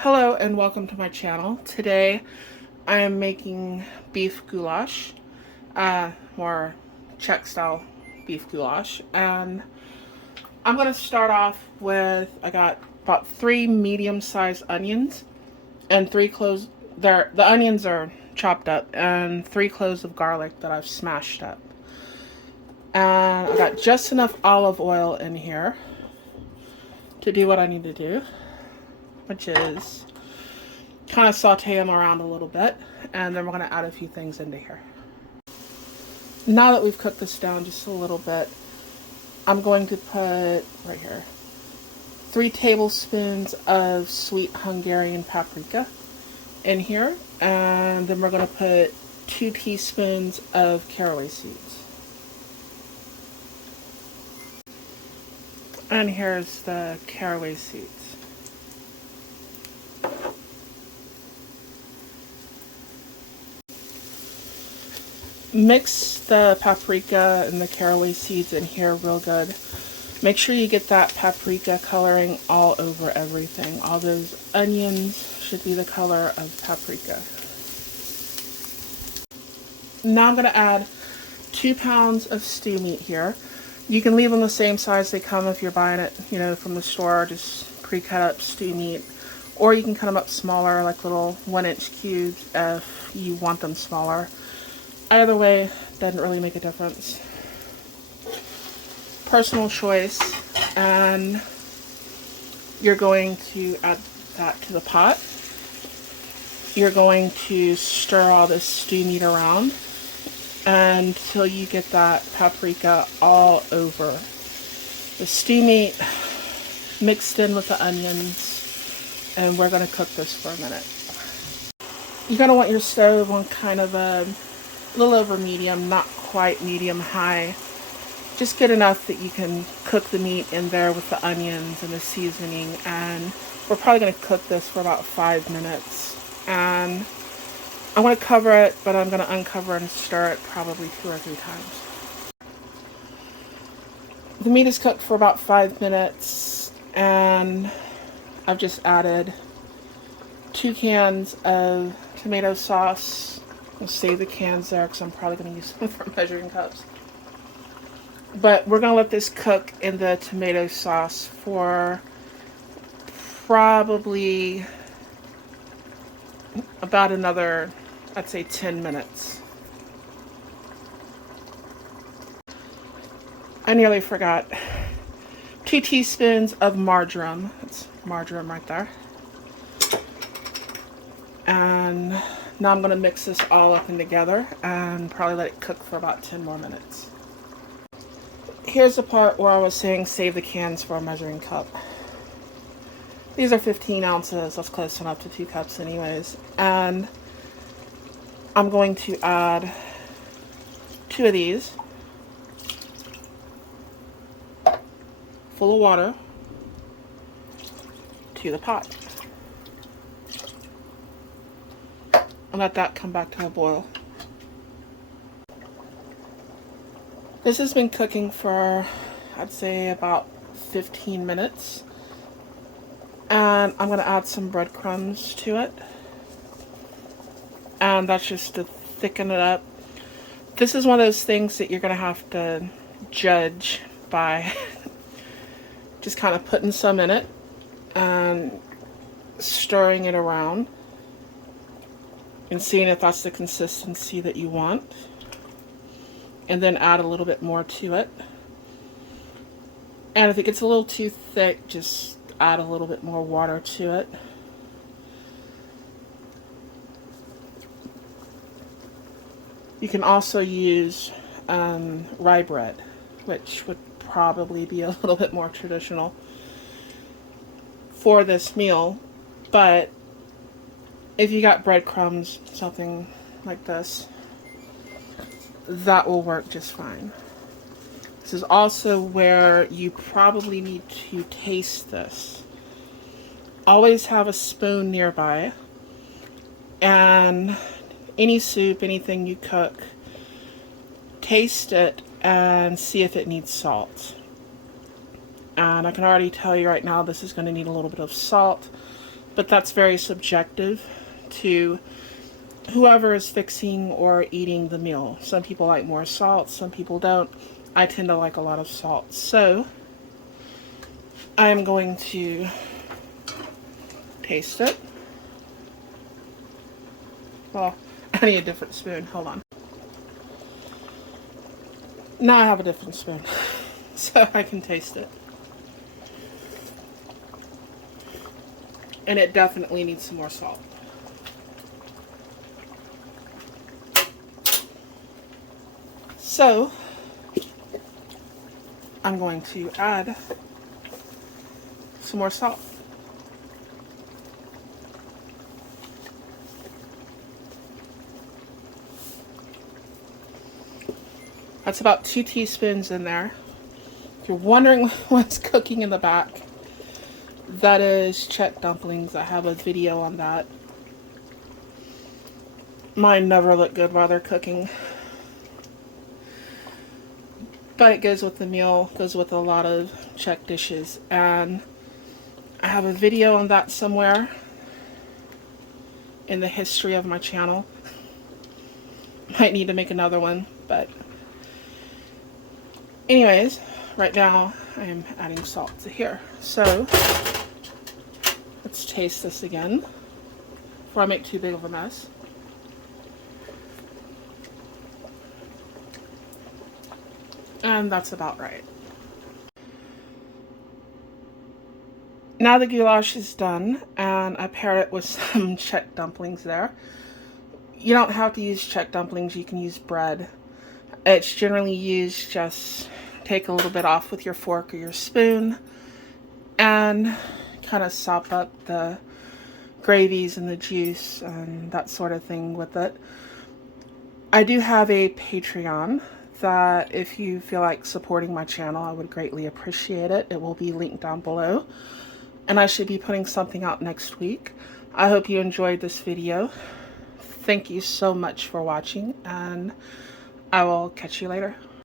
Hello and welcome to my channel. Today I am making beef goulash, more Czech style beef goulash, and I'm going to start off with, I got about 3 medium-sized onions and 3 cloves, the onions are chopped up, and 3 cloves of garlic that I've smashed up. And I got just enough olive oil in here to do what I need to do, which is kind of saute them around a little bit, and then we're going to add a few things into here. Now that we've cooked this down just a little bit, I'm going to put right here 3 tablespoons of sweet Hungarian paprika in here, and then we're going to put 2 teaspoons of caraway seeds. And here's the caraway seeds. Mix the paprika and the caraway seeds in here real good. Make sure you get that paprika coloring all over everything. All those onions should be the color of paprika. Now I'm going to add 2 pounds of stew meat here. You can leave them the same size they come if you're buying it, from the store, just pre-cut up stew meat. Or you can cut them up smaller, like little 1-inch cubes if you want them smaller. Either way, doesn't really make a difference. Personal choice. And you're going to add that to the pot. You're going to stir all this stew meat around until you get that paprika all over the stew meat mixed in with the onions, and we're going to cook this for a minute. You're going to want your stove on kind of a little over medium, not quite medium high, just good enough that you can cook the meat in there with the onions and the seasoning. And we're probably going to cook this for about 5 minutes, and I'm going to cover it, but I'm going to uncover and stir it probably 2 or 3 times. The meat is cooked for about 5 minutes, and I've just added 2 cans of tomato sauce. I'll save the cans there because I'm probably going to use them for measuring cups. But we're going to let this cook in the tomato sauce for probably about another, I'd say 10 minutes. I nearly forgot. 2 teaspoons of marjoram. That's marjoram right there. And now I'm going to mix this all up in together and probably let it cook for about 10 more minutes. Here's the part where I was saying save the cans for a measuring cup. These are 15 ounces. That's close enough to 2 cups anyways. And I'm going to add 2 of these full of water to the pot. And let that come back to a boil. This has been cooking for, I'd say, about 15 minutes. And I'm going to add some breadcrumbs to it. And that's just to thicken it up. This is one of those things that you're going to have to judge by just kind of putting some in it and stirring it around and seeing if that's the consistency that you want. And then add a little bit more to it. And if it gets a little too thick, just add a little bit more water to it. You can also use rye bread, which would probably be a little bit more traditional for this meal. But if you got breadcrumbs, something like this, that will work just fine. This is also where you probably need to taste this. Always have a spoon nearby, and any soup, anything you cook, taste it and see if it needs salt. And I can already tell you right now this is going to need a little bit of salt but that's very subjective to whoever is fixing or eating the meal. Some people like more salt, some people don't. I tend to like a lot of salt. So I'm going to taste it. Well, I need a different spoon. Hold on. Now I have a different spoon, so I can taste it. And it definitely needs some more salt. So I'm going to add some more salt. That's about 2 teaspoons in there. If you're wondering what's cooking in the back, that is Czech dumplings. I have a video on that. Mine never look good while they're cooking. But it goes with the meal, goes with a lot of Czech dishes. And I have a video on that somewhere in the history of my channel. Might need to make another one, but anyways, right now I am adding salt to here. So let's taste this again before I make too big of a mess. And that's about right. Now the goulash is done, and I paired it with some Czech dumplings there. You don't have to use Czech dumplings, you can use bread. It's generally used, just take a little bit off with your fork or your spoon and kind of sop up the gravies and the juice and that sort of thing with it. I do have a Patreon that if you feel like supporting my channel, I would greatly appreciate it. It will be linked down below. And I should be putting something out next week. I hope you enjoyed this video. Thank you so much for watching, and I will catch you later.